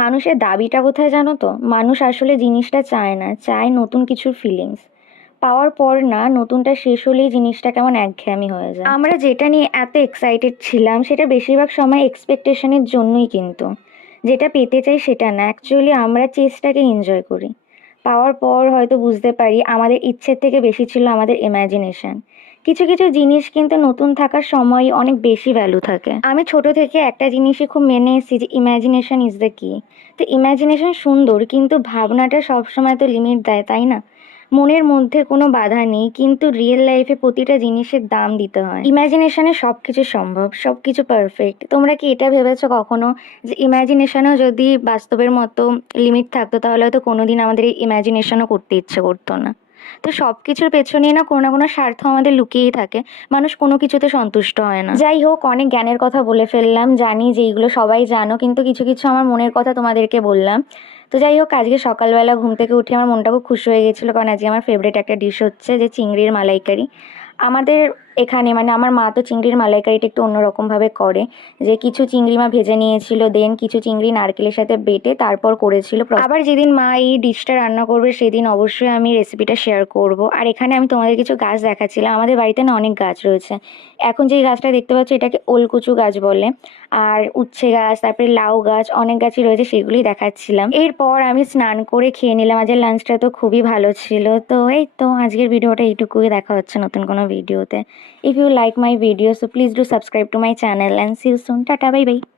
মানুষের দাবিটা কোথায় জানো তো? মানুষ আসলে জিনিসটা চায় না, চায় নতুন কিছুর ফিলিংস। পাওয়ার পর না নতুনটা শেষ হলেই জিনিসটা কেমন একঘেয়েমি হয়ে যায়। আমরা যেটা নিয়ে এত এক্সাইটেড ছিলাম সেটা বেশিরভাগ সময় এক্সপেকটেশনের জন্যই, কিন্তু যেটা পেতে চাই সেটা না। অ্যাকচুয়ালি আমরা চেষ্টাকে এনজয় করি। পাওয়ার পর হয়তো বুঝতে পারি আমাদের ইচ্ছের থেকে বেশি ছিল আমাদের ইমাজিনেশন। কিছু কিছু জিনিস কিন্তু নতুন থাকার সময় অনেক বেশি ভ্যালু থাকে। আমি ছোট থেকে একটা জিনিসই খুব মেনে এসেছি যে ইমাজিনেশন ইজ দ্য কি। তো ইমাজিনেশন সুন্দর, কিন্তু ভাবনাটা সবসময় তো লিমিট দেয়, তাই না? মনের মধ্যে কোনো বাধা নেই, কিন্তু রিয়েল লাইফে প্রতিটা জিনিসের দাম দিতে হয়। ইমাজিনেশনে সব কিছু সম্ভব, সব কিছু পারফেক্ট। তোমরা কি এটা ভেবেছো কখনো যে ইমাজিনেশনেও যদি বাস্তবের মতো লিমিট থাকতো, তাহলে হয়তো কোনোদিন আমাদের এই ইমাজিনেশনও করতে ইচ্ছে করতো না? তো সব কিছুর পেছনেই না কোনো স্বার্থ আমাদের লুকিয়েই থাকে। মানুষ কোনো কিছুতে সন্তুষ্ট হয় না। যাই হোক, অনেক জ্ঞানের কথা বলে ফেললাম, জানি যে এইগুলো সবাই জানো, কিন্তু কিছু কিছু আমার মনের কথা তোমাদেরকে বললাম। তো যাই হোক, আজকে সকালবেলা ঘুম থেকে উঠে আমার মনটা খুব খুশি হয়ে গেছিলো, কারণ আজকে আমার ফেভারিট একটা ডিশ হচ্ছে যে চিংড়ির মালাইকারি। আমাদের এখানে মানে আমার মা তো চিংড়ির মালাইকারিটা একটু অন্যরকমভাবে করে, যে কিছু চিংড়ি মা ভেজে নিয়েছিল, দেন কিছু চিংড়ি নারকেলের সাথে বেটে তারপর করেছিল। আবার যেদিন মা এই ডিশটা রান্না করবে সেদিন অবশ্যই আমি রেসিপিটা শেয়ার করব। আর এখানে আমি তোমাদের কিছু গাছ দেখাচ্ছিলাম। আমাদের বাড়িতে না অনেক গাছ রয়েছে। এখন যে গাছটা দেখতে পাচ্ছ এটাকে ওলকুচু গাছ বলে। আর উচ্ছে গাছ, তারপরে লাউ গাছ, অনেক গাছই রয়েছে, সেগুলোই দেখাচ্ছিলাম। এরপর আমি স্নান করে খেয়ে নিলাম। আজকের লাঞ্চটা তো খুবই ভালো ছিল। তো এই তো আজকের ভিডিওটা এইটুকুই, দেখা হচ্ছে নতুন কোনো ভিডিওতে। If you like my video, so please do subscribe to my channel and see you soon. Tata, bye bye.